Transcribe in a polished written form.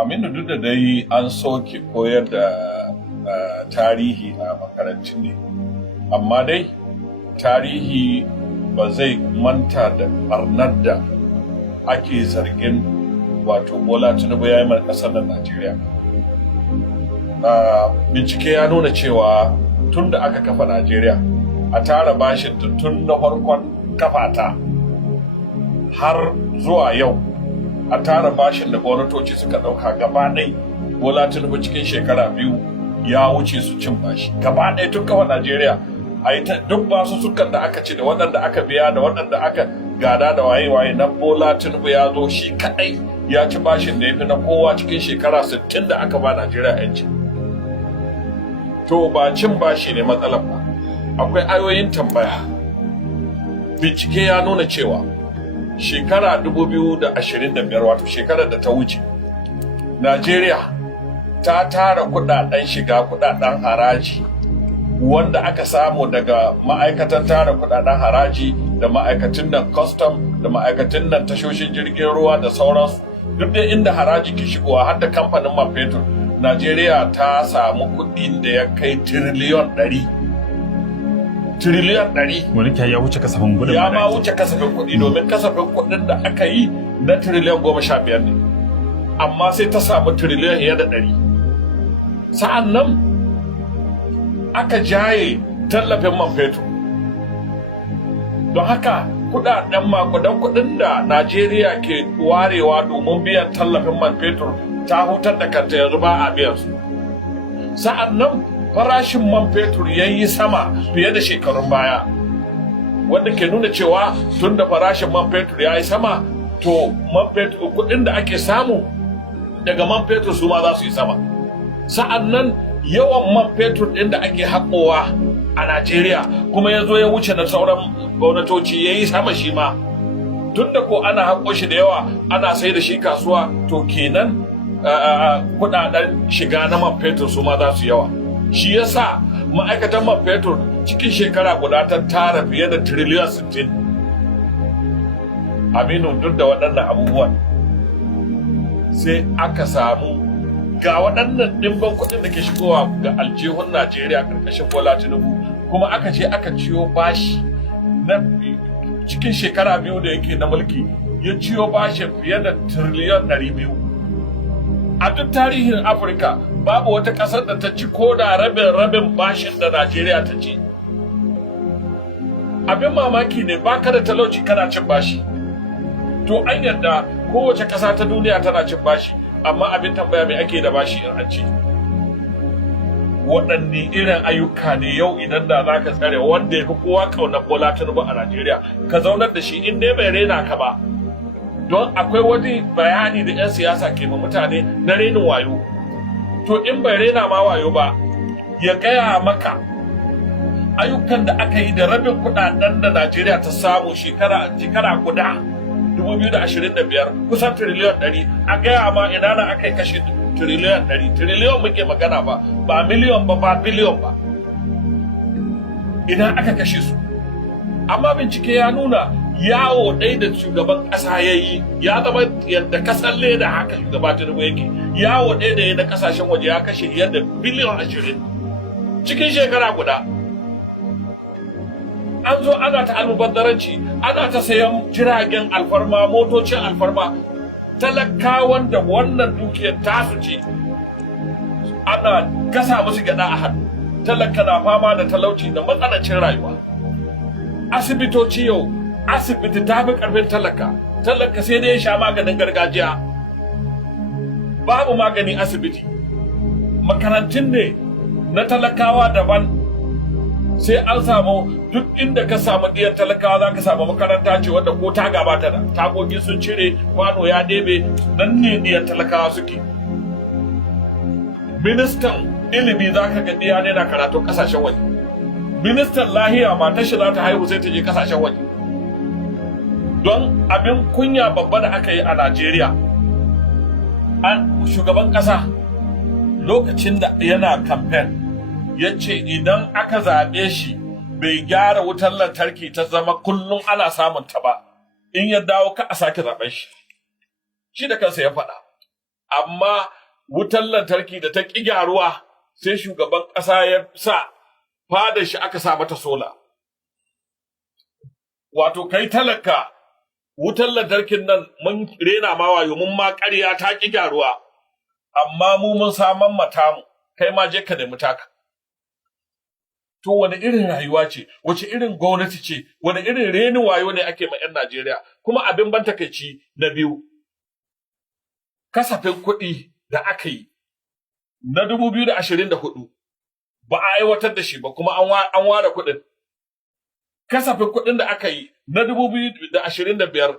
Aminu, duk da dai an soke koyar da tarihi a makarantun ne, amma dai tarihi ba zai manta da barnar da ake zargin wato Bola Tinubu ya yi mana ƙasar nan Najeriya. Bincike ya nuna cewa tun da aka kafa Najeriya a tara bashin tun da farkon kafata har zuwa yau a tara bashin da gwamnatoci suka ɗauka gaba ɗai Bola Tinubu cikin shekara 2 ya wuce su cin bashi gaba ɗaya tun kafa Najeriya. A yi duk basu sukan da aka ci da waɗanda aka biya da waɗanda aka gada da waye-waye na Bola Tinubu ya zo shi kaɗai ya ci bashin da ya fi na kowa cikin shekara 60 da aka ba Najeriya yanci. To ba cin bashi ne matsalar ba, akwai ayoyin tambaya. Bincike ya nuna cewa shekara 2025 wato shekarar da ta wuce, Najeriya ta tara kuɗaɗen shiga, kuɗaɗen haraji wanda aka samu daga ma'aikatan tara kudaden haraji da ma'aikatan nan custom da ma'aikatan nan tashoshin jirgin ruwa da sauransu, duk da inda haraji ke shigowa har da kamfanin man fetur. Najeriya ta samu kuɗin da ya kai tiriliyon 100. Tiriliyon 100 wani ya wuce kasafin kuɗin, ya ma wuce kasafin kuɗi, domin kasafin kuɗin da aka yi na tiriliyon 15 ne, amma sai ta samu tiriliyon 100. Sa'an nan aka jaye tallafin man fetur. Don haka kudaden makudan kudin da Najeriya ke warewa domin biyan tallafin man fetur ta hutar da kanta, yanzu ba a biyan su. Sa'an nan farashin man fetur ya yi sama fiye da shekarun baya, wanda ke nuna cewa tun da farashin man fetur ya yi sama, to man fetur kudin da ake samu daga man fetur su ma za su yi sama. Sa'an nan yawan man fetur ɗin da ake haƙowa a Najeriya kuma ya zo ya wuce na sauran gwamnatoci, ya yi sama shi ma. Tun da ko ana haƙo shi da yawa ana sai da shi kasuwa, to kenan kuɗaɗen shiga na man fetur su ma za su yawa. Shi ya sa ma'aikatan man fetur cikin shekara guda ta tara fiye da tiriliyan 60. Aminu, duk da waɗannan abubuwan sai aka samu ga waɗannan ɗimbin kuɗin da ke shigowa ga aljihun Najeriya ƙarƙashin Bola Tinubu, kuma aka ce aka ciyo bashi na cikin shekara 2 da yake na mulki, ya ciyo bashi fiye da tiriliyon 200. A duk tarihin Afirka babu wata ƙasar da ta ci ko da rabin bashin da Najeriya ta ci. Abin mamaki ne, baka da talauci kana cin bashi. To an yarda kowace ƙasa ta duniya tana cin bashi, amma abin tambaya mai ake da bashi in an ci. Waɗanne irin ayyuka ne yau idan da za ka tsare wanda ya fi kowa ƙaunar Bola Tinubu a Najeriya, ka zaunar da shi in dai bai rena ka ba. Don akwai wani bayani da 'yan siyasa ke ma mutane na renin wayo. To in bai rena ma wayo ba, ya gaya maka ayyukan da aka yi da rabin kuɗaɗen da Najeriya ta samu shekara guda 2025 kusan tiriliyon 100, a gaya ma ina na aka yi kashe tiriliyon 100. Tiriliyon muke magana ba miliyon ba biliyon ba. Ina aka kashe su. Amma bincike ya nuna yawo ɗaya da shugaban ƙasa ya yi ya zama yadda kasar leda, haka shugaba Tinubu yake. Yawo ɗaya da ya na ƙasashen waje ya kashe yadda biliyon 20 cikin shekara guda. An zo ana ta almubazzaranci, ana ta sayan jiragen alfarma, motocin alfarma. Talakawan da wannan dukiyar tasu ce ana gasa musu gyaɗa a hannu. Talaka na fama da talauci da matsanancin rayuwa. Asibitoci yau, asibiti ta fi ƙarfin talaka sai dai ya sha maganin gargajiya. Babu magani asibiti. Makarantun ne na talakawa daban, sai an samu duk inda ka samu ɗiyan talakawa za ka samu makaranta ce wadda ko taga ba ta da, tagogi sun cire, kwano ya ɗebe, nan ne ɗiyan talakawa suke. Ministan ilimi za ka ga ɗiya ne na karatu ƙasashen waje. Ministan lahiya matar shi za ta haihu sai ta je ƙasashen waje. Don abin kunya babba da aka yi a Najeriya, shugaban ƙasa lokacin da yana kamfen ya ce idan aka zaɓe shi bai gyara wutar lantarki ta zama kullum ana samun ta ba, in ya dawo ka a sake zaɓen shi. Shi da kansa ya faɗa. amma wutar lantarki da ta ƙi gyaruwa sai shugaban ƙasa ya sa fadar shi aka sa mata sola. Wato kai talaka wutar lantarkin nan mun rena ma wayo mun ma ƙarya ta ƙi gyaruwa, amma mu mun saman mata mu, kai ma je ka nemi taka. To wani irin rayuwa ce, wace irin gwamnati ce, wani irin renin wayo ne ake ma 'yan Najeriya, kuma abin ban takaici na biyu. Kasafin kuɗi da aka yi na 2024 ba a aiwatar da shi ba kuma an ware kuɗin. Kasafin kuɗin da aka yi na 2025